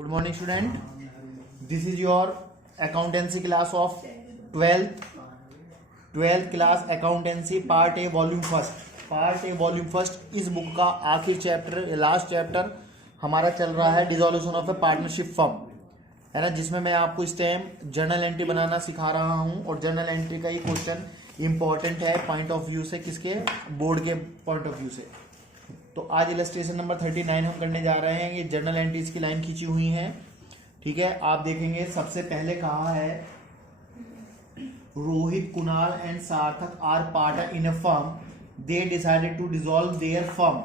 Good morning, student. This is your accountancy class of 12th class accountancy part A volume first. इस book का आखिरी chapter last chapter हमारा चल रहा है dissolution of A partnership firm, है ना, जिसमें मैं आपको इस टाइम जर्नल एंट्री बनाना सिखा रहा हूं. और जर्नल एंट्री का ये क्वेश्चन इंपॉर्टेंट है पॉइंट ऑफ व्यू से, किसके, बोर्ड के पॉइंट ऑफ व्यू से. तो आज इलस्ट्रेशन नंबर 39 हम करने जा रहे हैं. ये जर्नल एंट्रीज की लाइन खींची हुई है, ठीक है. आप देखेंगे सबसे पहले कहा है Rohit, Kunal and Sarthak are partner in a firm. They decided to dissolve their firm.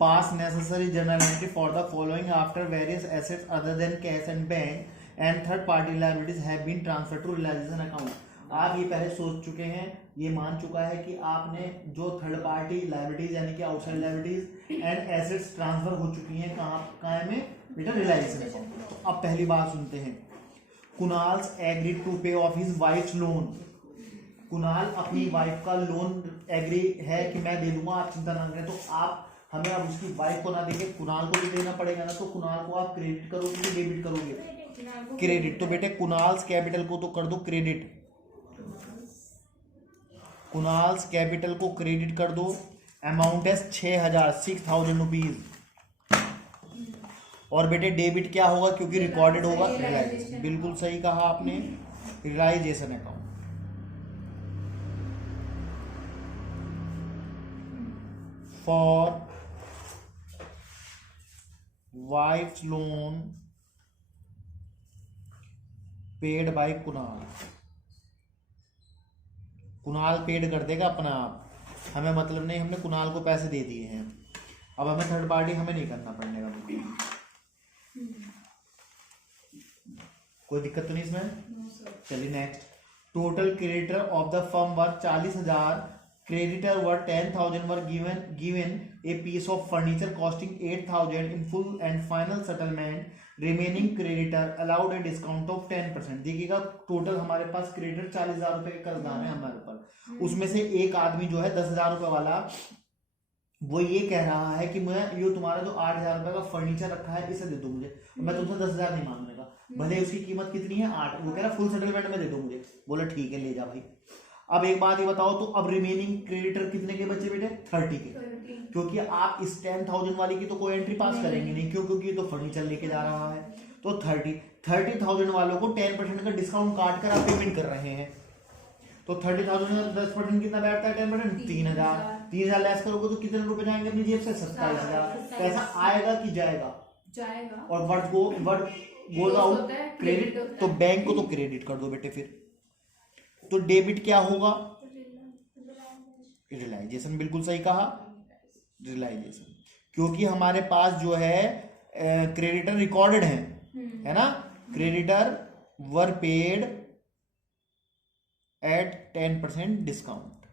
Pass necessary journal entry for the following after various assets other than cash and bank and third party liabilities have been transferred to realisation account. आप ये पहले सोच चुके हैं, ये मान चुका है कि आपने जो थर्ड पार्टी लायबिलिटीज यानी कि outside liabilities and assets transfer हो चुकी हैं कहाँ में बेटा, रियलाइजेशन अकाउंट. तो अब पहली बात सुनते हैं. कुणाल्स एग्रीड टू पे of his wives loan. Kunal अपनी वाइफ का लोन एग्री है कि मैं दे दूंगा, आप चिंता ना करें. तो आप हमें अब उसकी वाइफ को ना देके कुणाल को भी देना पड़ेगा ना. तो कुणाल को आप क्रेडिट करोगे कि डेबिट करोगे? क्रेडिट. तो बेटे कुणाल्स कैपिटल को तो कर दो क्रेडिट. कुणाल्स कैपिटल को क्रेडिट कर दो. अमाउंट है 6,000 रुपीज. और बेटे डेबिट क्या होगा, क्योंकि रिकॉर्डेड होगा रियलाइजेशन. बिल्कुल सही कहा आपने, realisation account. For wife's loan paid by Kunal. Kunal paid कर देगा अपना आप, हमें मतलब नहीं, हमने कुणाल को पैसे दे दिए हैं. अब हमें थर्ड पार्टी हमें नहीं करना पड़ेगा. कोई दिक्कत तो नहीं इसमें? चलिए next. Total creditor of the firm were 40,000. Creditor were 10,000 were given a piece of furniture costing 8,000 in full and final settlement. Remaining creditor allowed a discount of 10%. देखिएगा टोटल हमारे पास क्रेडिटर 40,000 रुपए के कर्जदार है हमारे ऊपर. उसमें से एक आदमी जो है 10,000 रुपए वाला, वो ये कह रहा है कि मैं ये तुम्हारा जो 8,000 रुपए का फर्नीचर रखा है इसे दे दो मुझे, मैं तुमसे 10,000 नहीं मांगूंगा, भले उसकी कीमत कितनी है 8. वो कह रहा फुल सेटलमेंट में दे दो मुझे. बोला ठीक है ले जा भाई. अब एक बात ये बताओ, तो अब रिमेनिंग क्रेडिटर कितने के बचे बेटे? 30 के. क्योंकि आप इस 10,000 वाली की तो कोई एंट्री पास करेंगे नहीं, क्यों? क्योंकि तो फर्नीचर लेके जा रहा है. तो 30,000 वालों को 10% का डिस्काउंट काट कर आप पेमेंट कर रहे हैं. तो 30,000 में 10% कितना बैठता है? 10%, 3,000. 3,000 लेस करोगे तो कितने रुपए जाएंगे अपनी जेब से? 27,000. पैसा आएगा कि जाएगा? और वर्ड गोज आउट क्रेडिट. तो बैंक को तो क्रेडिट कर दो बेटे. फिर तो डेबिट क्या होगा? रियलाइजेशन. बिल्कुल सही कहा, रियलाइजेशन. क्योंकि हमारे पास जो है क्रेडिटर रिकॉर्डेड है ना. Creditor were paid at 10% discount.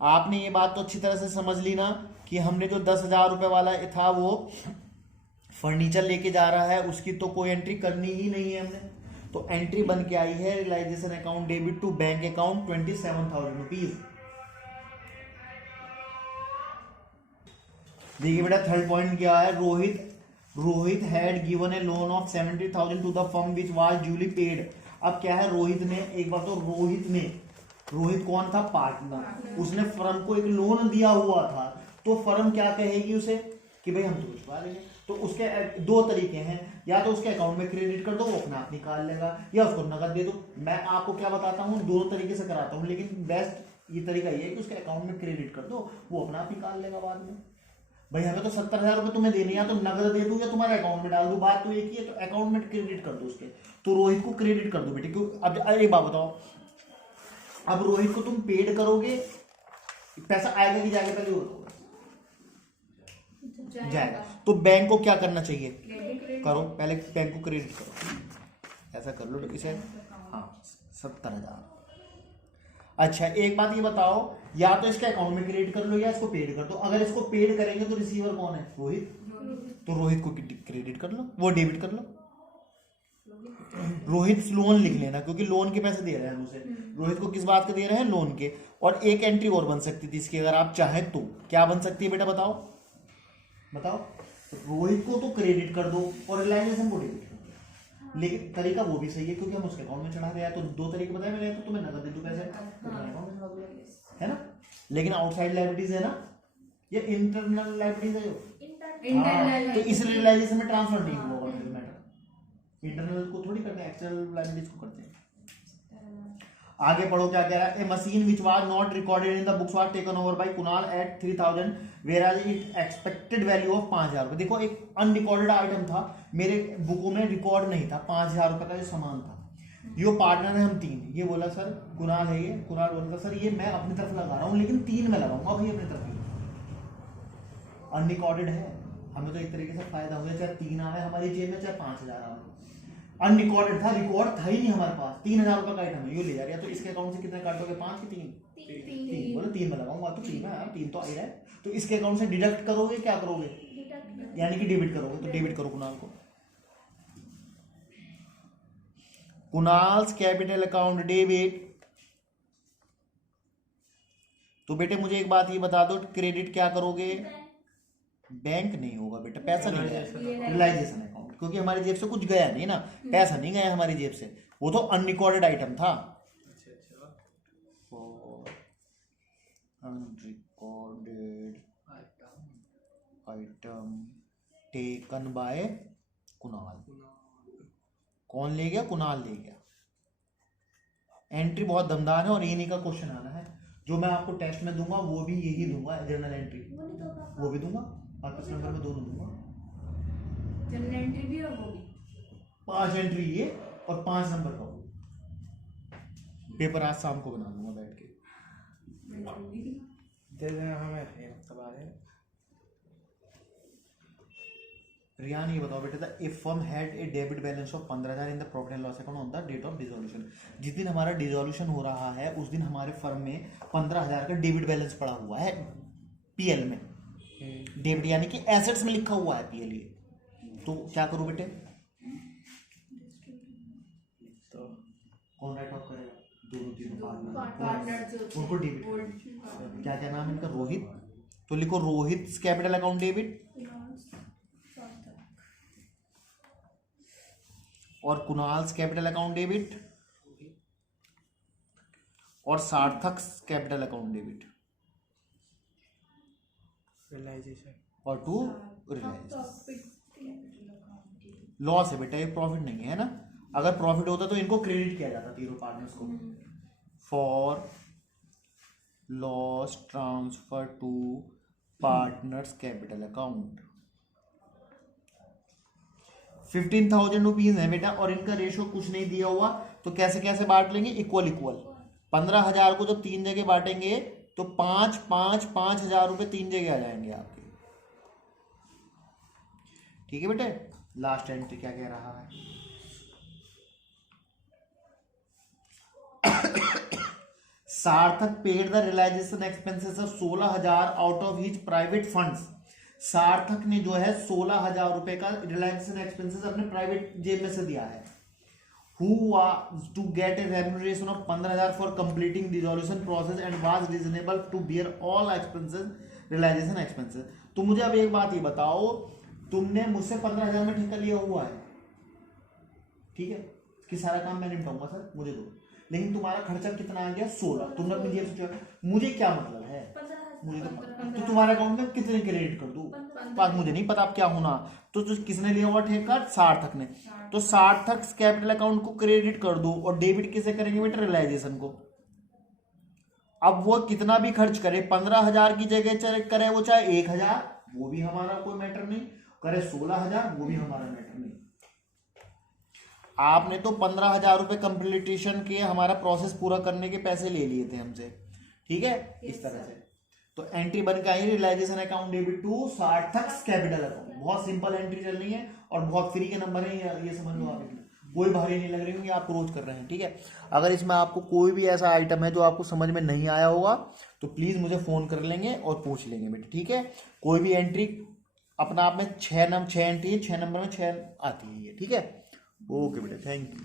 आपने ये बात तो अच्छी तरह से समझ ली ना कि हमने जो 10,000 रुपए वाला था वो फर्नीचर लेके जा रहा है, उसकी तो कोई एंट्री करनी ही नहीं है हमने. तो एंट्री बन के आई है realisation account debit to bank account 27,000 rupees. देखिए बेटा थर्ड पॉइंट क्या है. Rohit had given a loan of 70,000 to the firm which was duly paid. अब क्या है, रोहित ने, एक बार तो रोहित कौन था? पार्टनर. उसने फर्म को एक लोन दिया हुआ था. तो फर्म क्या कहेगी उसे कि भाई हम तो चुका लेंगे. तो उसके दो तरीके हैं, या तो उसके अकाउंट में क्रेडिट कर दो, वो अपने आप निकाल लेगा, या उसको नकद दे दो. मैं आपको क्या बताता हूँ, दोनों तरीके से कराता हूँ, लेकिन बेस्ट ये तरीका ये है कि उसके अकाउंट में क्रेडिट कर दो, वो अपना आप निकाल लेगा बाद में. भाई हमें तो 70,000 रुपए तुम्हें देने, या तो नगद दे दूं या तुम्हारे अकाउंट में डाल दूं, बात तो एक ही है. तो अकाउंट में क्रेडिट कर दो उसके. तो रोहित को क्रेडिट कर दो बेटे. क्यों? अब एक बात बताओ, अब रोहित को तुम पेड करोगे, पैसा आएगा कि जाएगा? पहले बताओ. जाएगा. तो बैंक को क्या करना चाहिए? करो पहले, बैंक को क्रेडिट करो. ऐसा कर लो इसे. हाँ 70,000. अच्छा एक बात ये बताओ, या तो इसके अकाउंट में क्रेडिट कर लो या इसको पेड कर दो. अगर इसको पेड करेंगे तो रिसीवर कौन है? रोहित. तो रोहित को क्रेडिट कर लो, वो डेबिट कर लो. रोहित लोन लिख लेना, क्योंकि लोन के पैसे दे रहे हैं उसे. रोहित को किस बात के दे रहे हैं? लोन के. और एक एंट्री और बन सकती थी इसकी, अगर आप चाहें तो. क्या बन सकती है बेटा बताओ? रोहित को तो क्रेडिट कर दो और रिलाइजेशन को डेबिट कर दो। लेकिन तरीका वो भी सही है क्योंकि हम उसके अकाउंट में चढ़ा दिया। तो दो तरीके बताए मैंने, तो तुम्हें नकद दे दो पैसे तो तुम्हारे अकाउंट में चढ़ा दो, है ना। लेकिन आउटसाइड लायबिलिटीज है ना, ये इंटरनल लायबिलिटीज है। इंटरनल तो इस रियलाइजेशन में ट्रांसफर नहीं हुआ होगा फिर मैटर। इंटरनल को थोड़ी करते हैं, एक्सटर्नल लायबिलिटीज को करते हैं। आगे पढ़ो क्या कह रहा है। A machine which was not recorded in the books was taken over by Kunal at 3000 where it expected value of 5000 रुपए। देखो एक अनरिकॉर्डेड आइटम था, मेरे बुकों में रिकॉर्ड नहीं था, 5000 रुपए का जो सामान था। यो पार्टनर है हम 3, ये बोला सर कुणाल है, ये कुणाल बोला सर ये मैं अपनी तरफ लगा रहा हूँ लेकिन 3 में लगाऊंगा भाई अपनी तरफ। अनरिकॉर्डेड है, हमें तो एक तरीके से फायदा हुआ, चाहे 3 आए हमारी जेब में चाहे 5000 आए। अनरिकॉर्डेड था, रिकॉर्ड था ही नहीं हमारे पास, 3000 रुपए का आइटम है, ये ले जा रहा है। तो इसके अकाउंट से कितने काटोगे, 5 की 3? 3 बोले 3 में लगाऊंगा तो 3 है, 3 तो आ ही रहा है। तो इसके अकाउंट से डिडक्ट करोगे, क्या करोगे, यानी कि डेबिट करोगे। तो डेबिट करो कुणाल को। Kunal's capital account debit. तो बेटे मुझे एक बात ये बता दो, क्रेडिट क्या करोगे? बैंक नहीं होगा बेटा, पैसा नहीं गया, रियलाइजेशन अकाउंट, क्योंकि हमारी जेब से कुछ गया नहीं ना, पैसा नहीं गया हमारी जेब से, वो तो अनरिकॉर्डेड आइटम था। Unrecorded item taken by Kunal. कौन ले गया? कुणाल ले गया। एंट्री बहुत दमदार है और इन्हीं का क्वेश्चन आना है। जो मैं आपको टेस्ट में दूंगा वो भी यही दूंगा, जर्नल एंट्री वो भी दूंगा, 5 नंबर में दोनों दूंगा। जर्नल एंट्री भी और वो भी 5 एंट्री ये और 5 नंबर का वो। पेपर आज शाम को बना दूंगा बैठ के। दे देना हमें एक हफ्ता बाद है। रियान ये बताओ बेटा, the if firm had a debit balance of 15,000 in the profit and loss account on the date of dissolution. जिस दिन हमारा डिसॉल्यूशन हो रहा है उस दिन हमारे फर्म में 15,000 का डेबिट बैलेंस पड़ा हुआ है पीएल में। डेबिट यानी कि एसेट्स में लिखा हुआ है पीएल ये। तो क्या करूं बेटे? तो कौन राइट ऑफ करेगा? दोनों तीनों पार्टनर उनको डेबिट। क्या क्या नाम इनका? रोहित। तो लिखो रोहित कैपिटल अकाउंट डेबिट और कुणाल्स कैपिटल अकाउंट डेबिट और सार्थक कैपिटल अकाउंट डेबिट रियलाइजेशन और 2 रिलायंस। लॉस है बेटा, ये प्रॉफिट नहीं है ना। अगर प्रॉफिट होता तो इनको क्रेडिट किया जाता तीनों पार्टनर्स को। For loss transfer to partners capital account. 15,000 rupees है बेटा और इनका रेशो कुछ नहीं दिया हुआ, तो कैसे कैसे बांट लेंगे? Equal equal. 15,000 को जब 3 जगह बांटेंगे तो 5,000 रुपए 3 जगह आ जाएंगे आपके। ठीक है बेटे। लास्ट एंट्री क्या कह रहा है? Sarthak paid the realisation expenses of 16,000 out of his private funds. Sarthak ने जो है 16,000 रुपए का रियलाइजेशन एक्सपेंसेस अपने प्राइवेट जेब में से दिया है। Who was to get a remuneration of 15,000 for completing dissolution process and was reasonable to bear all expenses, realization expenses। तो मुझे अब एक बात ये बताओ, तुमने मुझसे 15,000 में ठेका लिया हुआ है, ठीक है, कि सारा काम मैं निपटाऊंगा सर मुझे दो, लेकिन तुम्हारा खर्चा कितना आ गया? 16। तुमने अपनी जेब से, मुझे क्या मतलब है? मुझे तो तुम्हारे अकाउंट में कितने क्रेडिट कर दूं? बात मुझे नहीं पता अब क्या होना। तो किसने लिया हुआ ठेका? सार्थक ने। तो सार्थक कैपिटल अकाउंट को क्रेडिट कर दो और डेबिट किसे करेंगे बेटा? रियलाइजेशन को। अब वो कितना भी खर्च करे, 15,000 की जगह करे वो चाहे 1,000, वो भी हमारा कोई मैटर नहीं, करे 16,000, वो भी हमारा मैटर नहीं। आपने तो 15,000 रुपए कंप्लीटेशन के हमारा प्रोसेस पूरा करने के पैसे ले लिए थे हमसे, ठीक है, इस तरह से। तो एंट्री बन के आई रियलाइजेशन अकाउंट डेबिट टू सार्थक कैपिटल अकाउंट। बहुत सिंपल एंट्री चलनी है और बहुत फ्री के नंबर है, ये समझ लो आप। कोई भारी नहीं लग रही होंगी, आप रोज कर रहे हैं, ठीक है। अगर इसमें आपको कोई भी ऐसा आइटम है जो आपको समझ में नहीं आया होगा तो प्लीज मुझे फोन कर लेंगे और पूछ लेंगे बेटा, ठीक है। कोई भी एंट्री अपना आप में 6 एंट्री है, 6 नंबर में 6 आती है, ठीक है। ओके बेटा, थैंक यू।